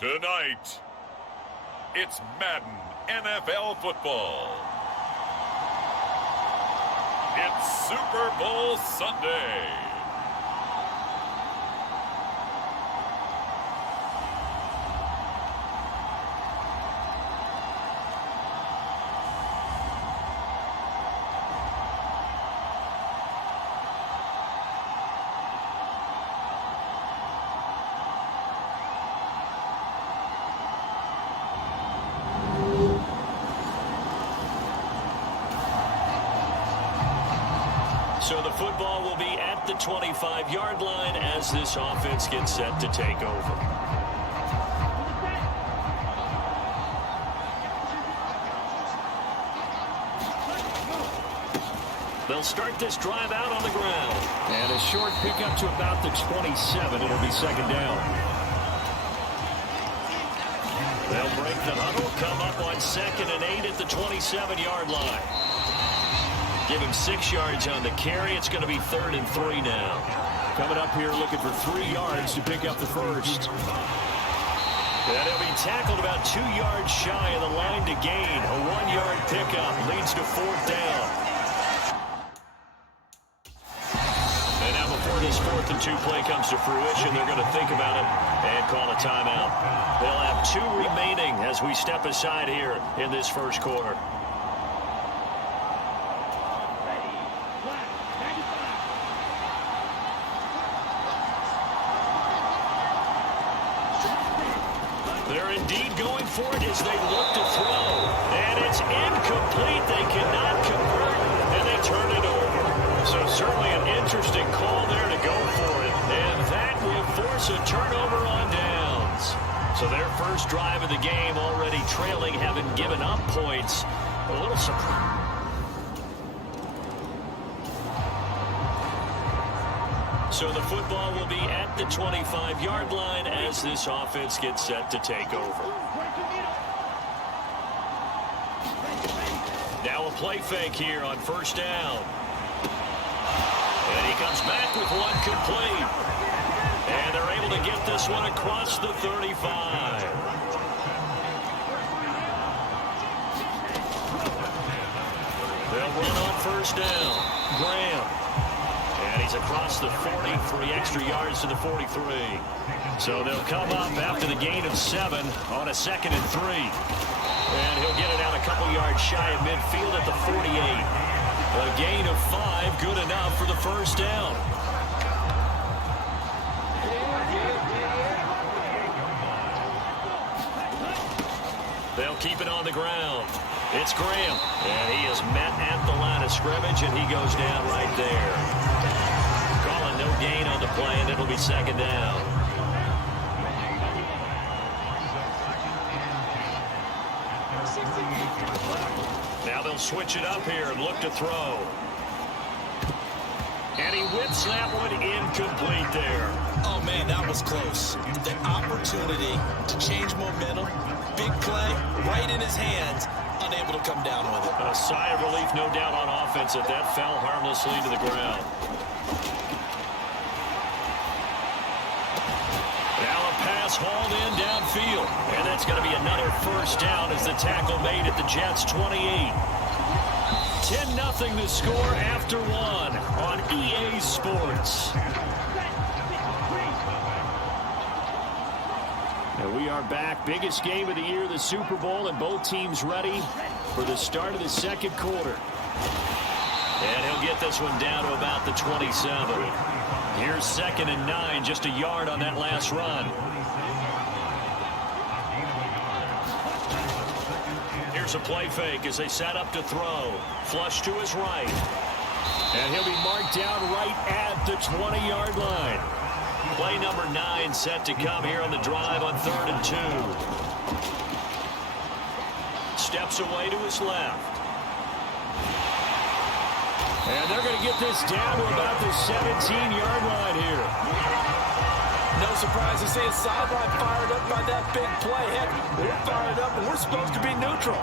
Tonight, it's Madden NFL football. It's Super Bowl Sunday. So the football will be at the 25-yard line as this offense gets set to take over. They'll start this drive out on the ground. And a short pickup to about the 27. It'll be second down. They'll break the huddle, come up on 2nd and 8 at the 27-yard line. Give him 6 yards on the carry. It's going to be 3rd and 3 now. Coming up here looking for 3 yards to pick up the first. And he'll be tackled about 2 yards shy of the line to gain. A 1-yard pickup leads to 4th down. And now before this 4th and 2 play comes to fruition, they're going to think about it and call a timeout. They'll have 2 remaining as we step aside here in this first quarter. They're indeed going for it as they look to throw. And it's incomplete. They cannot convert, and they turn it over. So certainly an interesting call there to go for it. And that will force a turnover on downs. So their first drive of the game already trailing, having given up points. A little surprise. So the football will be at the 25-yard line as this offense gets set to take over. Now a play fake here on 1st down. And he comes back with one complete. And they're able to get this one across the 35. They'll run on 1st down. Graham. And he's across the 40, 3 extra yards to the 43. So they'll come up after the gain of 7 on a 2nd and 3. And he'll get it out a couple yards shy of midfield at the 48. A gain of 5, good enough for the 1st down. They'll keep it on the ground. It's Graham. And he is met at the line of scrimmage, and he goes down right there. Calling no gain on the play, and it'll be 2nd down. Now they'll switch it up here and look to throw. And he whips that one incomplete there. Oh, man, that was close. The opportunity to change momentum, big play, right in his hands, unable to come down with it. A sigh of relief, no doubt, on offense that fell harmlessly to the ground. Now a pass hauled in downfield. And that's going to be another 1st down as the tackle made at the Jets' 28. 10-0 the score after 1 on EA Sports. And we are back. Biggest game of the year, the Super Bowl, and both teams ready for the start of the 2nd quarter. And he'll get this one down to about the 27. Here's 2nd and 9, just a yard on that last run. Here's a play fake as they set up to throw. Flush to his right. And he'll be marked down right at the 20-yard line. Play number 9 set to come here on the drive on 3rd and 2. Steps away to his left. And they're going to get this down to about the 17-yard line here. No surprise to see his sideline fired up by that big play. Heck, we're fired up and we're supposed to be neutral.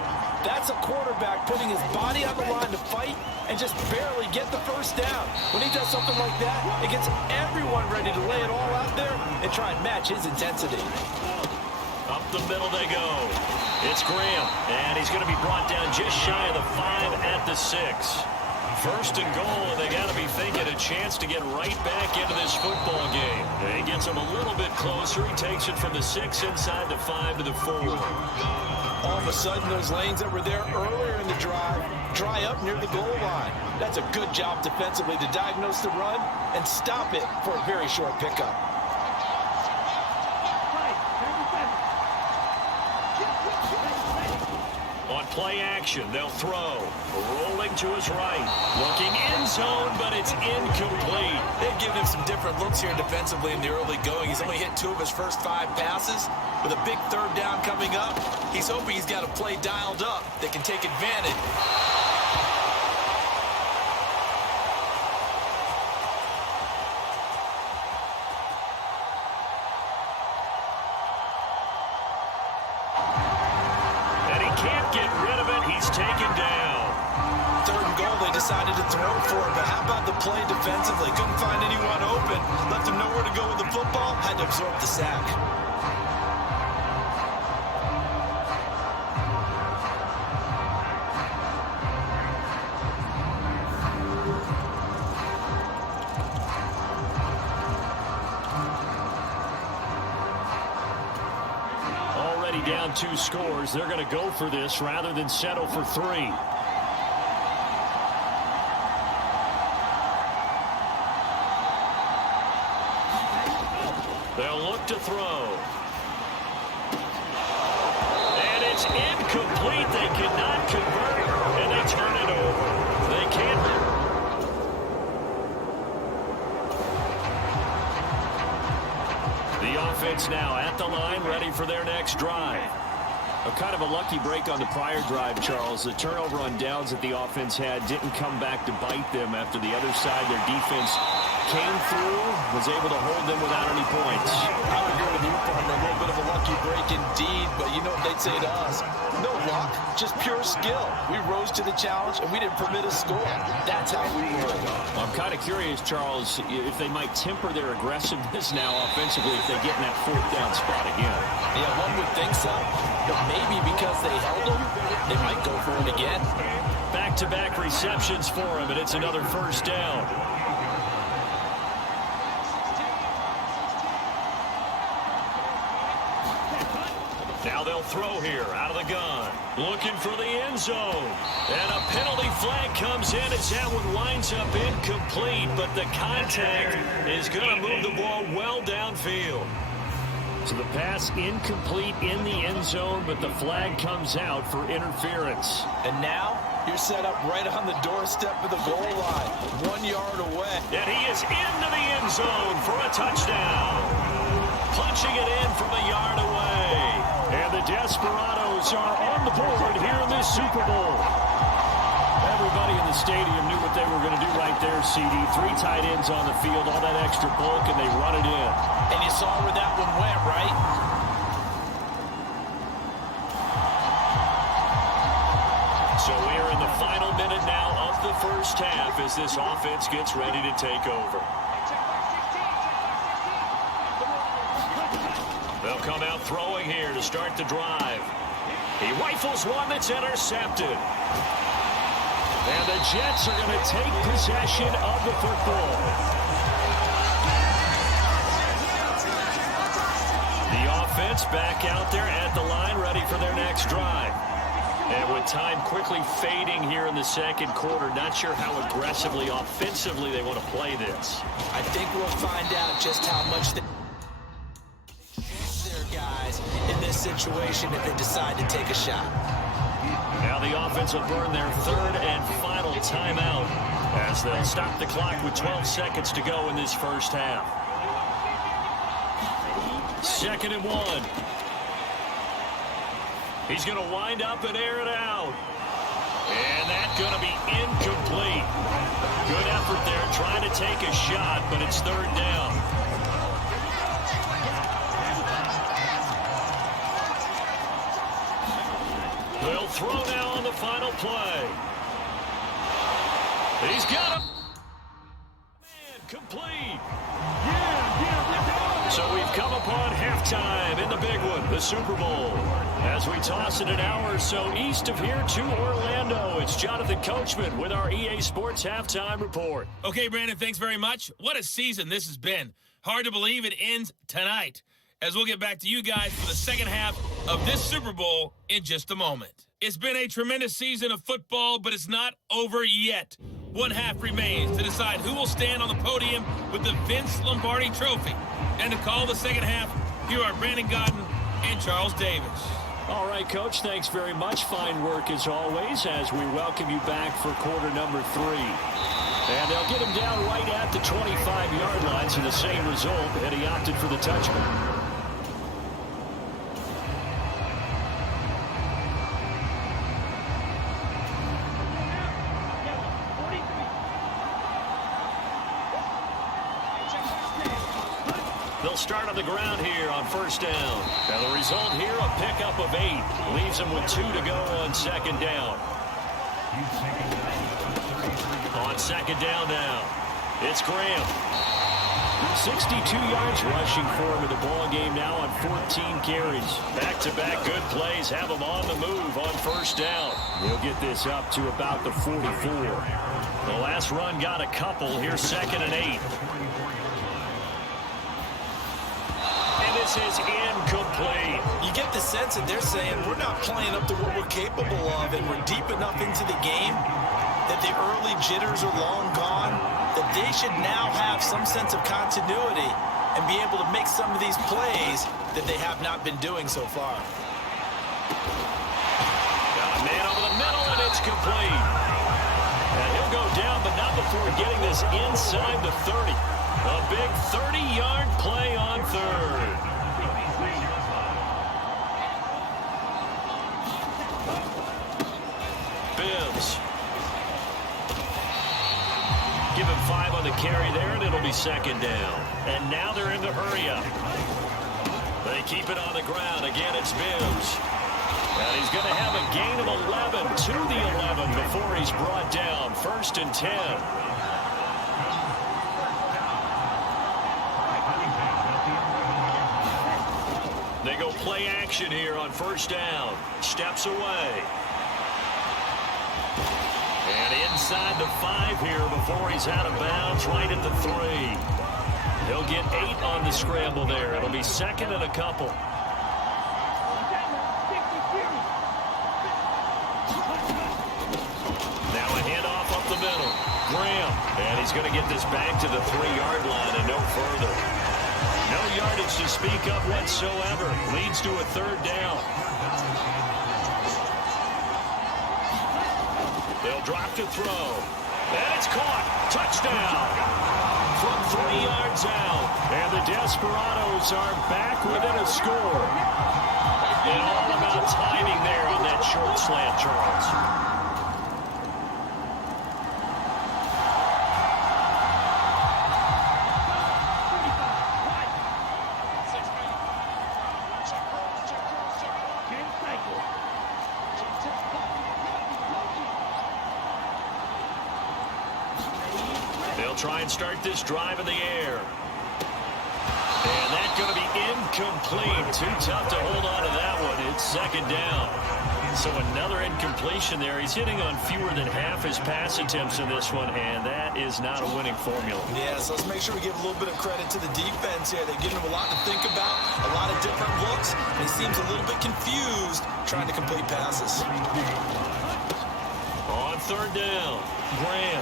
That's a quarterback putting his body on the line to fight and just barely get the 1st down. When he does something like that, it gets everyone ready to lay it all out there and try and match his intensity. Up the middle they go. It's Graham, and he's going to be brought down just shy of the 5 at the 6. First and goal, and they got to be thinking a chance to get right back into this football game. He gets him a little bit closer. He takes it from the 6 inside the 5 to the 4. All of a sudden, those lanes that were there earlier in the drive dry up near the goal line. That's a good job defensively to diagnose the run and stop it for a very short pickup. On play action, they'll throw. Rolling to his right. Looking end zone, but it's incomplete. They've given him some different looks here defensively in the early going. He's only hit 2 of his first 5 passes. With a big third down coming up, he's hoping he's got a play dialed up that can take advantage. And he can't get rid of it. He's taken down. 3rd and goal, they decided to throw for it, but how about the play defensively? Couldn't find anyone open, left him nowhere to go with the football, had to absorb the sack. Already down 2 scores. They're going to go for this rather than settle for 3. They'll look to throw. And it's incomplete. They cannot convert, and they turn it over. They can't. The offense now at the line, ready for their next drive. A kind of a lucky break on the prior drive, Charles. The turnover on downs that the offense had didn't come back to bite them after the other side. Their defense came through, was able to hold them without any points. I would agree with you, partner. A little bit of a lucky break indeed, but you know what they'd say to us? No luck, just pure skill. We rose to the challenge, and we didn't permit a score. That's how we roll. I'm kind of curious, Charles, if they might temper their aggressiveness now offensively if they get in that 4th down spot again. Yeah, one would think so, but maybe because they held them, they might go for it again. Back-to-back receptions for him, and it's another 1st down. Now they'll throw here out of the gun. Looking for the end zone. And a penalty flag comes in as that one winds up incomplete, but the contact is going to move the ball well downfield. So the pass incomplete in the end zone, but the flag comes out for interference. And now you're set up right on the doorstep of the goal line, 1 yard away. And he is into the end zone for a touchdown. Punching it in from a yard away. And the Desperados are on the board here in this Super Bowl. Everybody in the stadium knew what they were going to do right there, CD. 3 tight ends on the field, all that extra bulk, and they run it in. And you saw where that one went, right? So we're in the final minute now of the 1st half as this offense gets ready to take over. They'll come out throwing here to start the drive. He rifles one that's intercepted. And the Jets are going to take possession of the football. The offense back out there at the line, ready for their next drive. And with time quickly fading here in the 2nd quarter, not sure how aggressively, offensively they want to play this. I think we'll find out just how much their guys in this situation if they decide to take a shot. Now the offense will burn their 3rd and final timeout as they'll stop the clock with 12 seconds to go in this 1st half. 2nd and 1. He's going to wind up and air it out. And that's going to be incomplete. Good effort there trying to take a shot, but it's 3rd down. They'll throw now on the final play. He's got him. Man, complete. So So we've come upon halftime in the big one, the Super Bowl. As we toss it an hour or so east of here to Orlando, it's Jonathan Coachman with our EA Sports Halftime Report. Okay, Brandon, thanks very much. What a season this has been. Hard to believe it ends tonight, as we'll get back to you guys for the second half of this Super Bowl in just a moment. It's been a tremendous season of football, but it's not over yet. One half remains to decide who will stand on the podium with the Vince Lombardi Trophy. And to call the second half, here are Brandon Gaudin and Charles Davis. All right, Coach, thanks very much. Fine work as always as we welcome you back for quarter number 3. And they'll get him down right at the 25-yard line, so the same result, and he opted for the touchback. They'll start on the ground here on first down. And the result here, a pickup of 8. Leaves them with 2 to go on second down. On second down now, it's Graham. 62 yards rushing for him in the ball game now on 14 carries. Back-to-back good plays have him on the move on first down. He'll get this up to about the 44. The last run got a couple. Here's 2nd and 8. This is incomplete. You get the sense that they're saying we're not playing up to what we're capable of, and we're deep enough into the game that the early jitters are long gone, that they should now have some sense of continuity and be able to make some of these plays that they have not been doing so far. Got a man over the middle, and it's complete. And he'll go down, but not before getting this inside the 30. A big 30-yard play on third. Bibbs. Give him 5 on the carry there, and it'll be second down. And now they're in the hurry up. They keep it on the ground. Again, it's Bibbs. And he's going to have a gain of 11 to the 11 before he's brought down. 1st and 10. They go play action here on first down. Steps away. And inside the 5 here before he's out of bounds, right at the 3. He'll get 8 on the scramble there. It'll be 2nd and a couple. Now a handoff up the middle. Graham. And he's going to get this back to the 3-yard line and no further. No yardage to speak of whatsoever. Leads to a 3rd down. They'll drop to throw. And it's caught. Touchdown. From 3 yards out. And the Desperados are back within a score. And all about timing there on that short slant, Charles. Try and start this drive in the air. And that's going to be incomplete. Too tough to hold on to that one. It's 2nd down. So another incompletion there. He's hitting on fewer than half his pass attempts in this one, and that is not a winning formula. Yeah, so let's make sure we give a little bit of credit to the defense here. They're giving him a lot to think about, a lot of different looks, and he seems a little bit confused trying to complete passes. On 3rd down, Graham.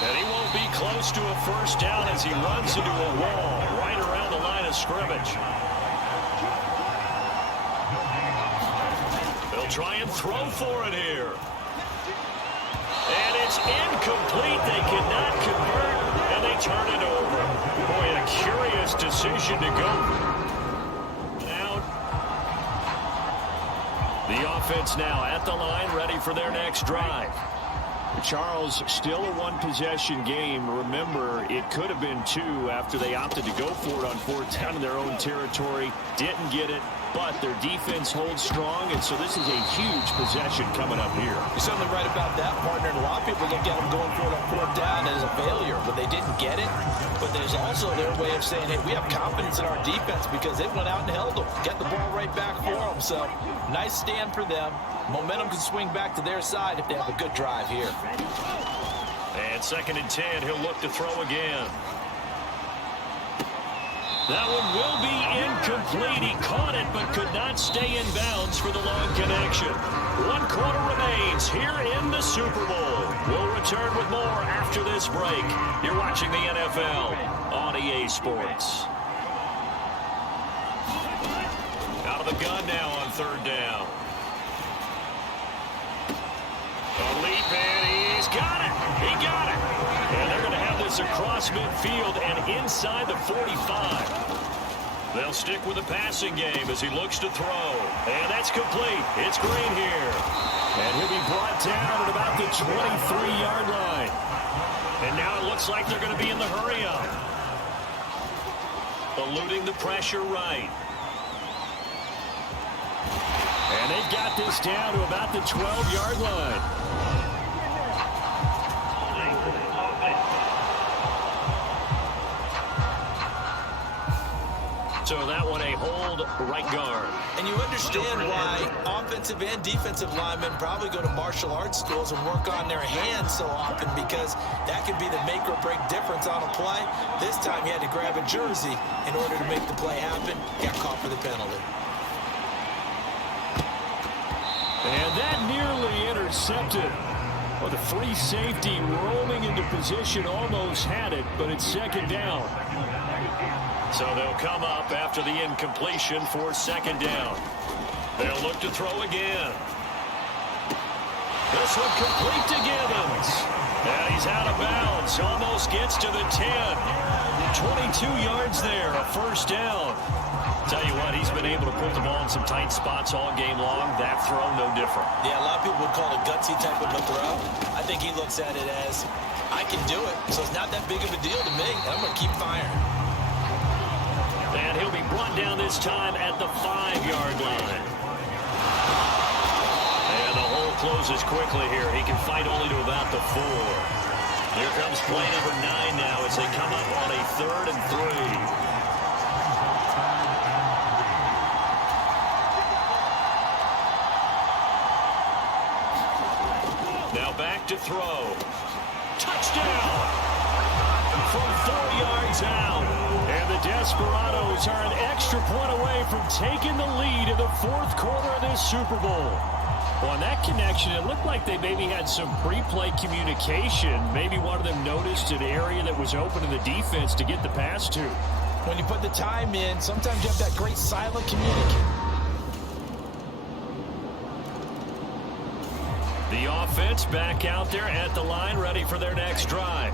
And he won't be close to a first down as he runs into a wall right around the line of scrimmage. They'll try and throw for it here. And it's incomplete. They cannot convert, and they turn it over. Boy, a curious decision to go. Now, the offense now at the line, ready for their next drive. Charles, still a one-possession game. Remember, it could have been two after they opted to go for it on fourth down in their own territory. Didn't get it, but their defense holds strong, and so this is a huge possession coming up here. You're certainly right about that, partner. And a lot of people look at them going for it on fourth down as a failure, but they didn't get it. But there's also their way of saying, hey, we have confidence in our defense because they went out and held them, get the ball right back for them. So nice stand for them. Momentum can swing back to their side if they have a good drive here. And 2nd and 10, he'll look to throw again. That one will be incomplete. He caught it but could not stay in bounds for the long connection. 1 quarter remains here in the Super Bowl. We'll return with more after this break. You're watching the NFL on EA Sports. Out of the gun now on 3rd down. A leap, and he's got it. He got it. And they're going to have this across midfield and inside the 45. They'll stick with the passing game as he looks to throw. And that's complete. It's Green here. And he'll be brought down at about the 23-yard line. And now it looks like they're going to be in the hurry-up. Eluding the pressure right. And they've got this down to about the 12-yard line. So that one a hold right guard. And you understand why offensive and defensive linemen probably go to martial arts schools and work on their hands so often, because that could be the make or break difference on a play. This time he had to grab a jersey in order to make the play happen. Got caught for the penalty. And that nearly intercepted. Well, the free safety roaming into position almost had it, but it's 2nd down. So they'll come up after the incompletion for 2nd down. They'll look to throw again. This one complete to Gibbons. And he's out of bounds. Almost gets to the 10. 22 yards there, a 1st down. Tell you what, he's been able to put the ball in some tight spots all game long. That throw, no different. Yeah, a lot of people would call it gutsy type of a throw. I think he looks at it as, I can do it, so it's not that big of a deal to me, and I'm going to keep firing. And he'll be brought down this time at the 5-yard line. And the hole closes quickly here. He can fight only to about the 4. Here comes play number 9 now as they come up on a 3rd and 3. Now back to throw. Touchdown! From 4 yards out. And the Desperados are an extra point away from taking the lead in the 4th quarter of this Super Bowl. Well, on that connection, it looked like they maybe had some pre-play communication. Maybe one of them noticed an area that was open in the defense to get the pass to. When you put the time in, sometimes you have that great silent communication. The offense back out there at the line, ready for their next drive.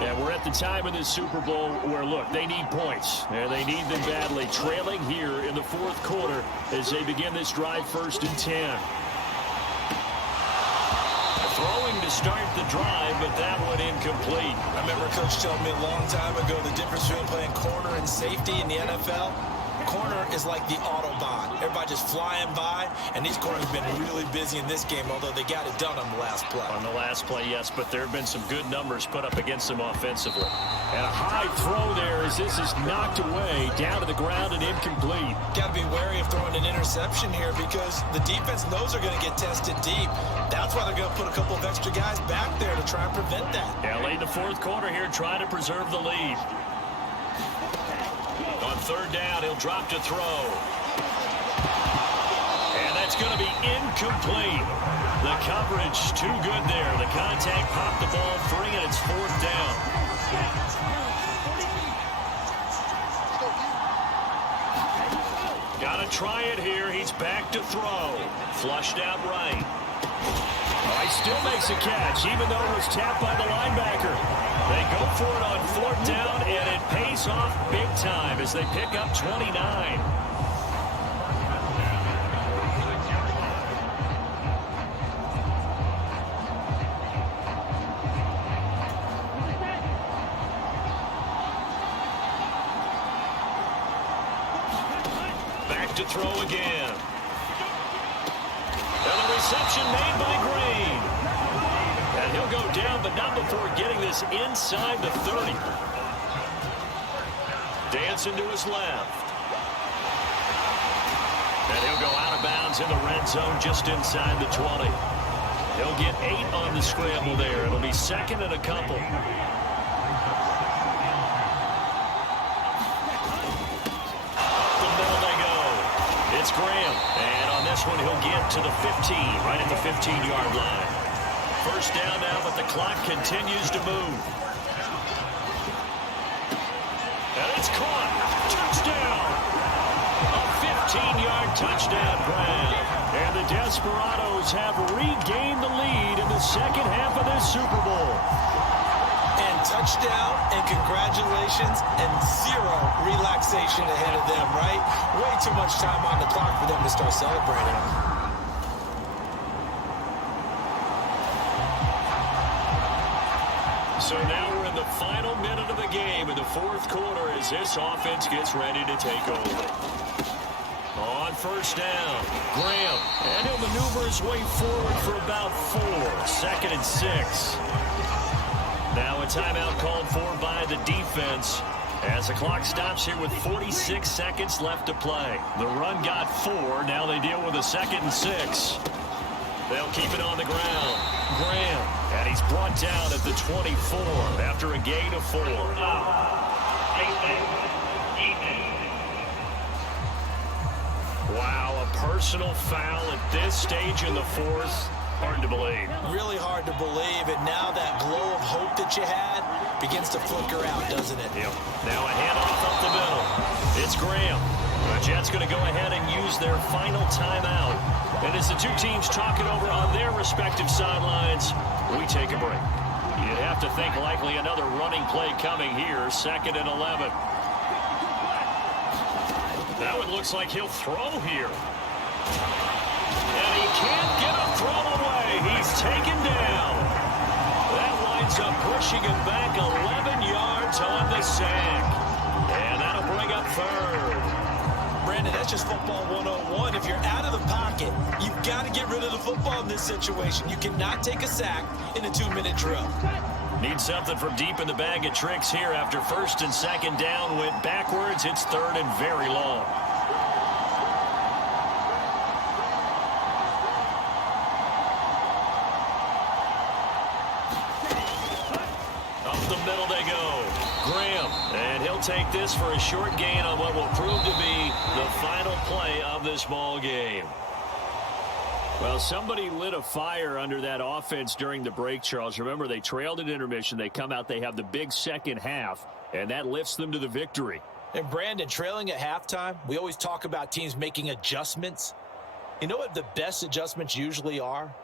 And we're at the time in this Super Bowl where, look, they need points. And they need them badly. Trailing here in the 4th quarter as they begin this drive 1st and 10. Throwing to start the drive, but that one incomplete. I remember Coach telling me a long time ago the difference between playing corner and safety in the NFL. Corner is like the Autobahn. Everybody just flying by, and these corners have been really busy in this game, although they got it done on the last play. On the last play, yes, but there have been some good numbers put up against them offensively. And a high throw there as this is knocked away, down to the ground and incomplete. Got to be wary of throwing an interception here because the defense knows they're going to get tested deep. That's why they're going to put a couple of extra guys back there to try and prevent that. Yeah, late in the 4th quarter here, trying to preserve the lead. On 3rd down, he'll drop to throw. And that's going to be incomplete. The coverage too good there. The contact popped the ball free, and it's 4th down. Got to try it here. He's back to throw. Flushed out right. Oh, he still makes a catch, even though it was tapped by the linebacker. They go for it on 4th down, and it pays off big time as they pick up 29. back to throw again. And the reception made by Green. And he'll go down, but not before getting this inside the 30. Dancing to his left. And he'll go out of bounds in the red zone just inside the 20. He'll get 8 on the scramble there. It'll be second and a couple. It's Graham, and on this one he'll get to the 15, right at the 15-yard line. First down now, but the clock continues to move. And it's caught. Touchdown! A 15-yard touchdown grab. And the Desperados have regained the lead in the second half of this Super Bowl. And touchdown, and congratulations, and zero relaxation ahead of them, right? Way too much time on the clock for them to start celebrating. So now we're in the final minute of the game in the fourth quarter as this offense gets ready to take over. On first down, Graham, and he'll maneuver his way forward for about 4. Second and 6. Now a timeout called for by the defense as the clock stops here with 46 seconds left to play. The run got 4. Now they deal with a second and 6. They'll keep it on the ground. Graham, and he's brought down at the 24 after a gain of 4. Wow, a personal foul at this stage in the fourth. Hard to believe. Really hard to believe, and now that glow of hope that you had begins to flicker out, doesn't it? Yep. Now a handoff up the middle. It's Graham. The Jets going to go ahead and use their final timeout. And as the two teams talk it over on their respective sidelines, we take a break. You'd have to think likely another running play coming here, second and 11. Now it looks like he'll throw here. And he can't get a throw away. He's taken down. That winds up pushing him back 11 yards on the sack. And that'll bring up third. Brandon, that's just football 101. If you're out of the pocket, you've got to get rid of the football in this situation. You cannot take a sack in a 2-minute drill. Need something from deep in the bag of tricks here after first and second down went backwards. It's third and very long. Take this for a short gain on what will prove to be the final play of this ball game. Well, somebody lit a fire under that offense during the break, Charles. Remember, they trailed at intermission. They come out, they have the big second half, and that lifts them to the victory. And Brandon, trailing at halftime, we always talk about teams making adjustments. You know what the best adjustments usually are?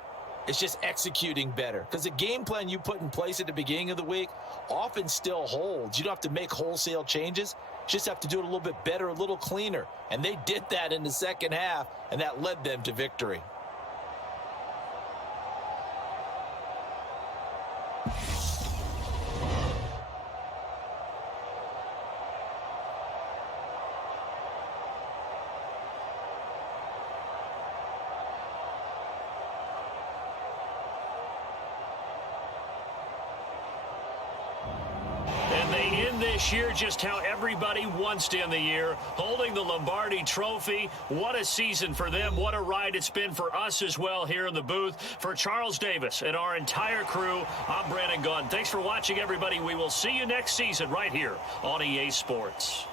It's just executing better. Because the game plan you put in place at the beginning of the week often still holds. You don't have to make wholesale changes. You just have to do it a little bit better, a little cleaner. And they did that in the second half, and that led them to victory. This year, just how everybody wants to end the year, holding the Lombardi Trophy. What a season for them. What a ride it's been for us as well here in the booth. For Charles Davis and our entire crew, I'm Brandon Gaudin. Thanks for watching, everybody. We will see you next season right here on EA Sports.